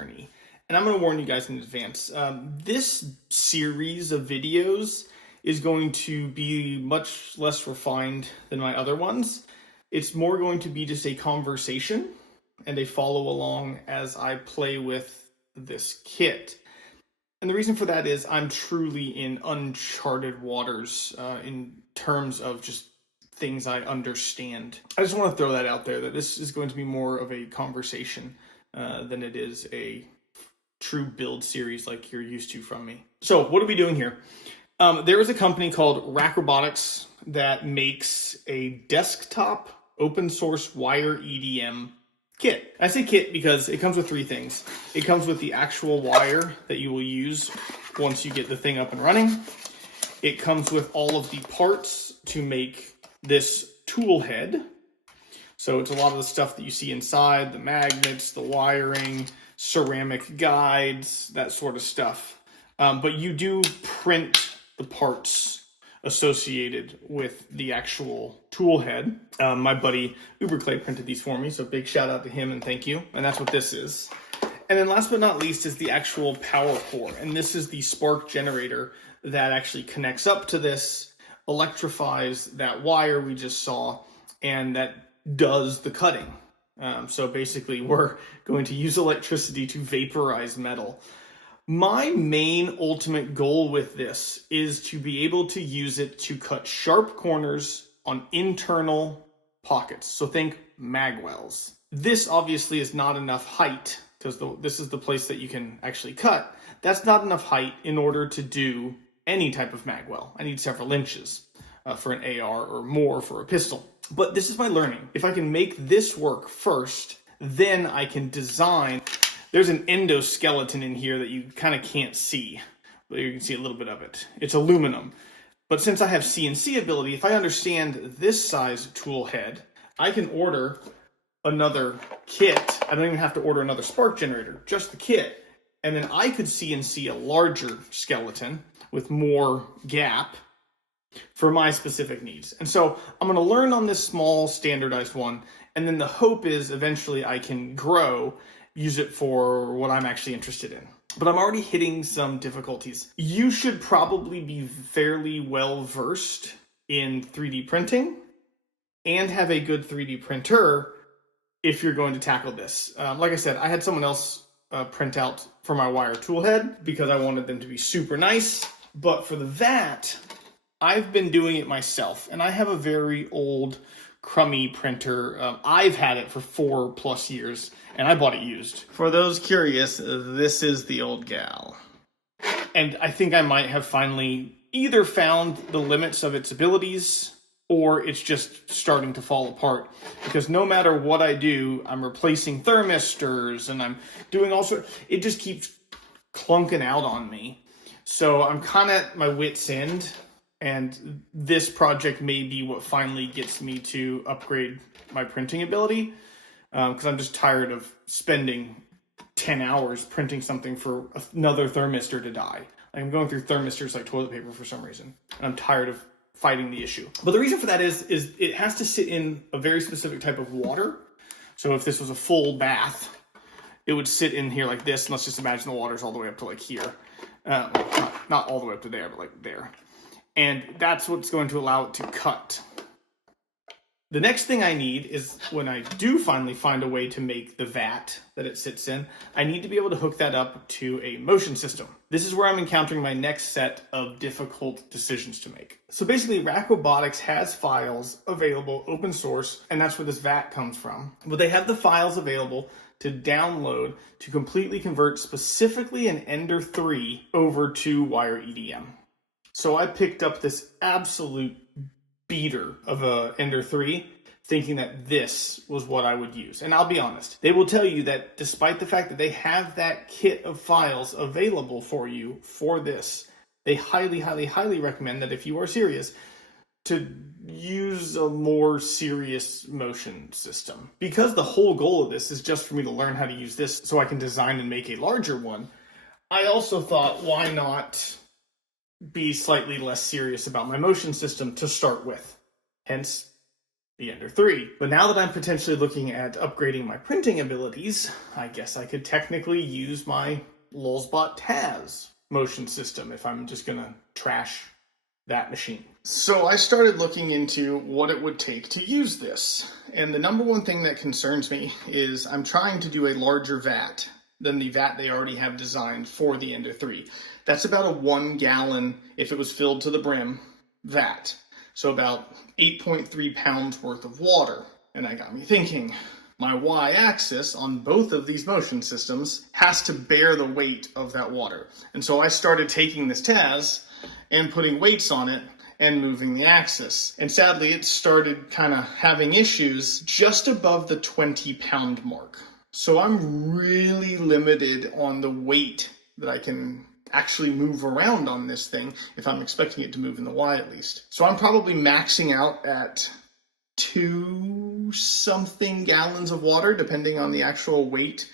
journey. And I'm going to warn you guys in advance. This series of videos is going to be much less refined than my other ones. It's more going to be just a conversation and a follow along as I play with this kit. And the reason for that is I'm truly in uncharted waters in terms of just things I understand. I just want to throw that out there, that this is going to be more of a conversation than it is a true build series like you're used to from me. So what are we doing here? There is a company called Robotics that makes a desktop open source wireEDM kit. I say kit because it comes with three things. It comes with the actual wire that you will use once you get the thing up and running. It comes with all of the parts to make this tool head. So it's a lot of the stuff that you see inside, the magnets, the wiring, ceramic guides, that sort of stuff. But you do print the parts associated with the actual tool head. My buddy Uberclay printed these for me, so big shout out to him and thank you. And that's what this is. And then last but not least is the actual power core. And this is the spark generator that actually connects up to this, electrifies that wire we just saw, and that does the cutting. So basically we're going to use electricity to vaporize metal. My main ultimate goal with this is to be able to use it to cut sharp corners on internal pockets. So think mag wells. This obviously is not enough height because this is the place that you can actually cut. That's not enough height in order to do any type of mag well. I need several inches for an AR or more for a pistol. But this is my learning. If I can make this work first, then I can design. There's an endoskeleton in here that you kind of can't see, but you can see a little bit of it. It's aluminum. But since I have CNC ability, if I understand this size tool head, I can order another kit. I don't even have to order another spark generator, just the kit. And then I could CNC a larger skeleton with more gap for my specific needs. And so I'm going to learn on this small standardized one. And then the hope is eventually I can grow, use it for what I'm actually interested in. But I'm already hitting some difficulties. You should probably be fairly well versed in 3D printing and have a good 3D printer if you're going to tackle this. Like I said, I had someone else print out for my wire tool head because I wanted them to be super nice. But for the VAT, I've been doing it myself, and I have a very old crummy printer. I've had it for 4+ years, and I bought it used. For those curious, this is the old gal. And I think I might have finally either found the limits of its abilities, or it's just starting to fall apart. Because no matter what I do, I'm replacing thermistors, and I'm doing all sorts. It just keeps clunking out on me. So I'm kind of at my wit's end. And this project may be what finally gets me to upgrade my printing ability, because I'm just tired of spending 10 hours printing something for another thermistor to die. Like, I'm going through thermistors like toilet paper for some reason, and I'm tired of fighting the issue. But the reason for that is it has to sit in a very specific type of water. So if this was a full bath, it would sit in here like this, and let's just imagine the water's all the way up to like here. Not all the way up to there, but like there. And that's what's going to allow it to cut. The next thing I need is, when I do finally find a way to make the vat that it sits in, I need to be able to hook that up to a motion system. This is where I'm encountering my next set of difficult decisions to make. So basically, Robotics has files available open source, and that's where this vat comes from. But they have the files available to download to completely convert specifically an Ender 3 over to wireEDM. So I picked up this absolute beater of a Ender 3, thinking that this was what I would use. And I'll be honest, they will tell you that despite the fact that they have that kit of files available for you for this, they highly, highly, highly recommend that if you are serious, to use a more serious motion system. Because the whole goal of this is just for me to learn how to use this so I can design and make a larger one, I also thought, why not be slightly less serious about my motion system to start with? Hence the Ender 3. But now that I'm potentially looking at upgrading my printing abilities, I guess I could technically use my Lulzbot Taz motion system if I'm just gonna trash that machine. So I started looking into what it would take to use this. And the number one thing that concerns me is I'm trying to do a larger vat than the vat they already have designed for the Ender 3. That's about a 1 gallon, if it was filled to the brim, vat. So about 8.3 pounds worth of water. And that got me thinking, my y-axis on both of these motion systems has to bear the weight of that water. And so I started taking this Taz and putting weights on it and moving the axis. And sadly, it started kind of having issues just above the 20-pound mark. So I'm really limited on the weight that I can actually move around on this thing if I'm expecting it to move in the Y at least. So I'm probably maxing out at 2 something gallons of water, depending on the actual weight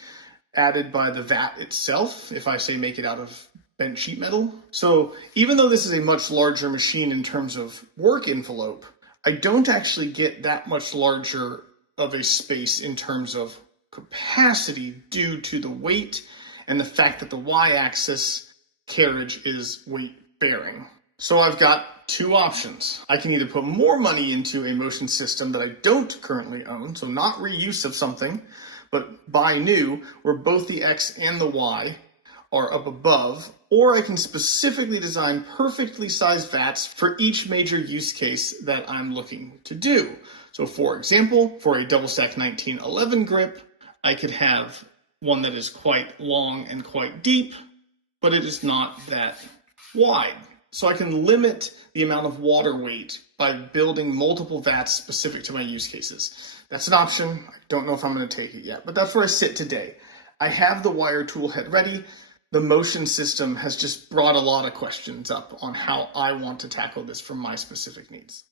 added by the vat itself, if I say make it out of bent sheet metal. So even though this is a much larger machine in terms of work envelope, I don't actually get that much larger of a space in terms of capacity due to the weight and the fact that the y-axis carriage is weight bearing. So I've got 2 options. I can either put more money into a motion system that I don't currently own, so not reuse of something, but buy new, where both the X and the Y are up above, or I can specifically design perfectly sized vats for each major use case that I'm looking to do. So for example, for a double stack 1911 grip, I could have one that is quite long and quite deep, but it is not that wide. So I can limit the amount of water weight by building multiple vats specific to my use cases. That's an option. I don't know if I'm going to take it yet, but that's where I sit today. I have the wire tool head ready. The motion system has just brought a lot of questions up on how I want to tackle this for my specific needs.